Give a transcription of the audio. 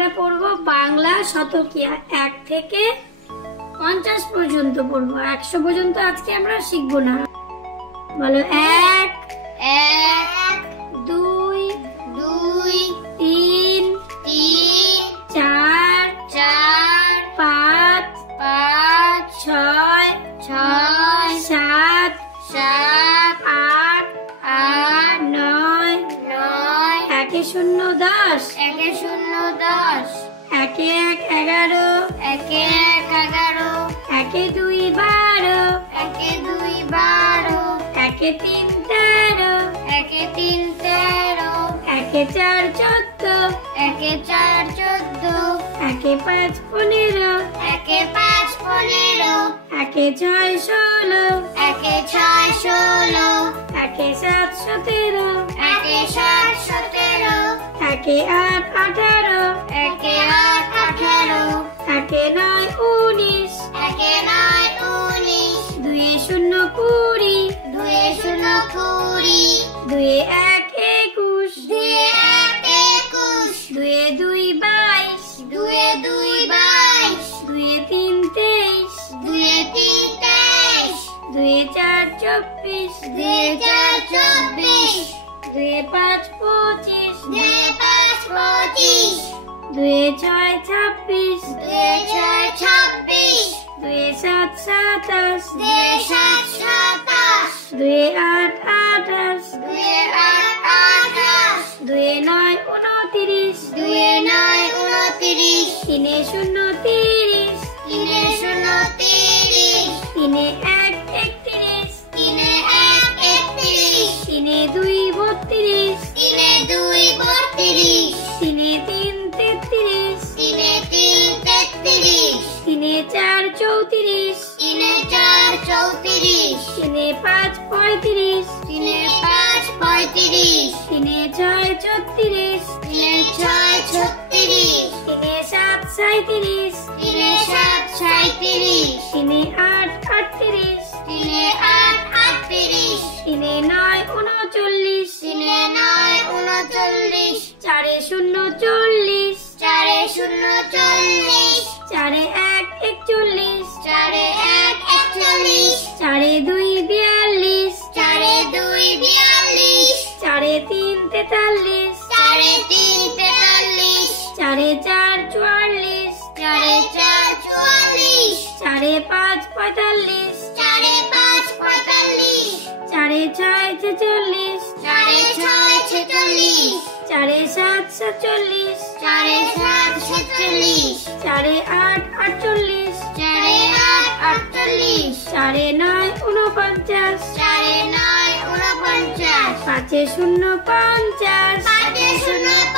আমরা পড়বো বাংলা শতকিয়া 1 থেকে 50 পর্যন্ত পড়বো। 100 পর্যন্ত আজকে আমরা শিখবো না। বলো 1 2 3 4 5 6 7 8 9 একে 0 10 একে 0 10 একে 1 11 একে 1 11 একে 2 12 একে 2 12 একে 3 13 একে 3 13 একে 4 14 একে 4 14 একে 5 15 একে 5 15 একে 6 16 একে 6 16 একে 7 17 একে 7 17 একে 8 18 একে 8 18 একে 9 19 একে 9 19 2 0 20 2 0 20 2 1 21 2 1 21 2 2 22 2 2 22 2 3 23 2 3 23 2 4 24 2 4 24 2 5 25 2 5 25 2 6 26 2 6 26 2 7 27 2 7 27 2 8 28 2 8 28 2 9 29 2 9 29 3 0 30 3 0 30 3 1 31 3 1 31 3 2 32 3 2 32 3 3 33 3 3 33 3 4 34 3 4 34 3 5 35 3 5 35 3 6 36 3 6 36 3 7 37 3 7 37 3 8 38 3 8 38 3 9 39 3 9 39 4 0 40 4 0 40 4 1 41 4 1 41 4 2 42 4 2 42 4 3 43 4 3 43 4 4 44 4 4 44 4 5 45 4 5 45 4 6 46 4 6 46 4 7 47 4 7 46 4 8 48 4 8 48 4 9 49 4 9 49 5 0 50 5 0